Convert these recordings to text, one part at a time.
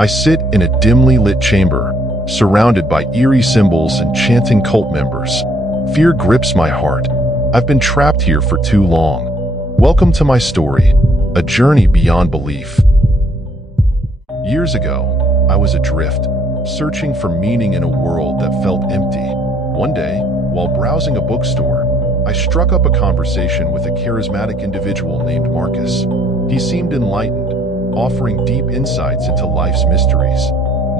I sit in a dimly lit chamber, surrounded by eerie symbols and chanting cult members. Fear grips my heart. I've been trapped here for too long. Welcome to my story, a journey beyond belief. Years ago, I was adrift, searching for meaning in a world that felt empty. One day, while browsing a bookstore, I struck up a conversation with a charismatic individual named Marcus. He seemed enlightened, offering deep insights into life's mysteries.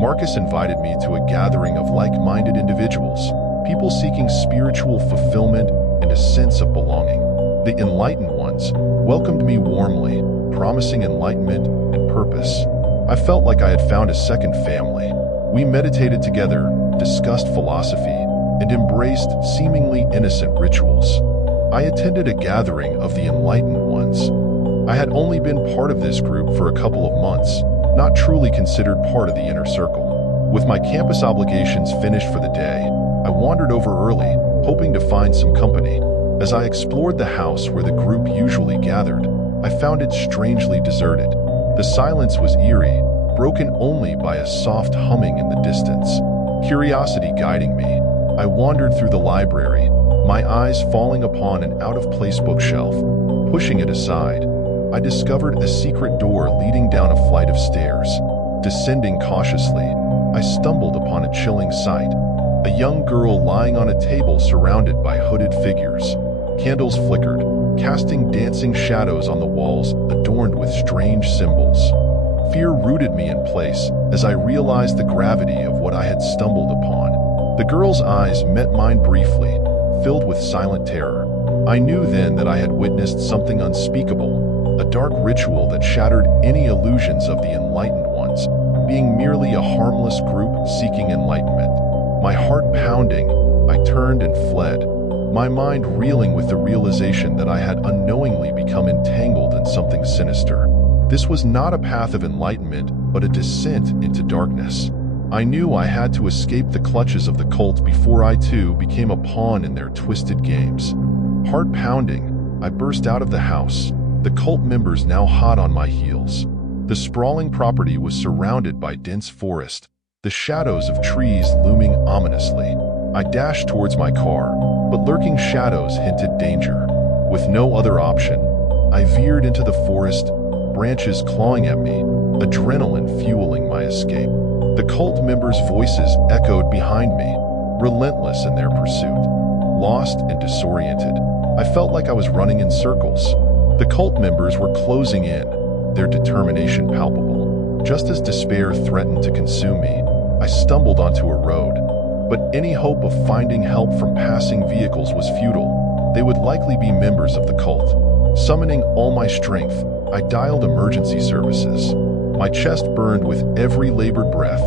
Marcus invited me to a gathering of like-minded individuals, people seeking spiritual fulfillment and a sense of belonging. The enlightened ones welcomed me warmly, promising enlightenment and purpose. I felt like I had found a second family. We meditated together, discussed philosophy, and embraced seemingly innocent rituals. I attended a gathering of the enlightened ones. I had only been part of this group for a couple of months, not truly considered part of the inner circle. With my campus obligations finished for the day, I wandered over early, hoping to find some company. As I explored the house where the group usually gathered, I found it strangely deserted. The silence was eerie, broken only by a soft humming in the distance. Curiosity guiding me, I wandered through the library, my eyes falling upon an out-of-place bookshelf. Pushing it aside, I discovered a secret door leading down a flight of stairs. Descending cautiously, I stumbled upon a chilling sight. A young girl lying on a table surrounded by hooded figures. Candles flickered, casting dancing shadows on the walls adorned with strange symbols. Fear rooted me in place as I realized the gravity of what I had stumbled upon. The girl's eyes met mine briefly, filled with silent terror. I knew then that I had witnessed something unspeakable, a dark ritual that shattered any illusions of the enlightened ones, being merely a harmless group seeking enlightenment. My heart pounding, I turned and fled, my mind reeling with the realization that I had unknowingly become entangled in something sinister. This was not a path of enlightenment, but a descent into darkness. I knew I had to escape the clutches of the cult before I too became a pawn in their twisted games. Heart pounding, I burst out of the house, the cult members now hot on my heels. The sprawling property was surrounded by dense forest, the shadows of trees looming ominously. I dashed towards my car, but lurking shadows hinted danger. With no other option, I veered into the forest, branches clawing at me, adrenaline fueling my escape. The cult members' voices echoed behind me, relentless in their pursuit. Lost and disoriented, I felt like I was running in circles. The cult members were closing in, their determination palpable. Just as despair threatened to consume me, I stumbled onto a road. But any hope of finding help from passing vehicles was futile. They would likely be members of the cult. Summoning all my strength, I dialed emergency services. My chest burned with every labored breath,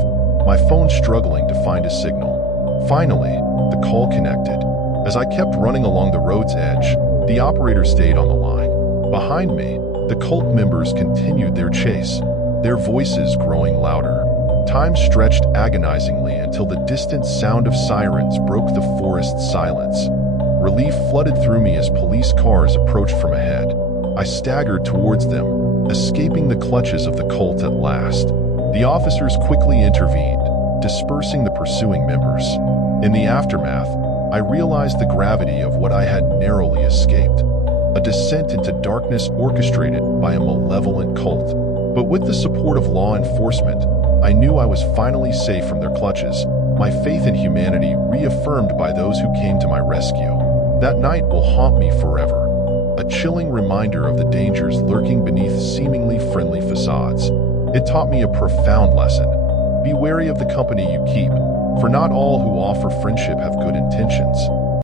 my phone struggling to find a signal. Finally, the call connected. As I kept running along the road's edge, the operator stayed on the line. Behind me, the cult members continued their chase, their voices growing louder. Time stretched agonizingly until the distant sound of sirens broke the forest's silence. Relief flooded through me as police cars approached from ahead. I staggered towards them, escaping the clutches of the cult at last. The officers quickly intervened, dispersing the pursuing members. In the aftermath, I realized the gravity of what I had narrowly escaped. A descent into darkness orchestrated by a malevolent cult. But with the support of law enforcement, I knew I was finally safe from their clutches, my faith in humanity reaffirmed by those who came to my rescue. That night will haunt me forever, a chilling reminder of the dangers lurking beneath seemingly friendly facades. It taught me a profound lesson. Be wary of the company you keep, for not all who offer friendship have good intentions.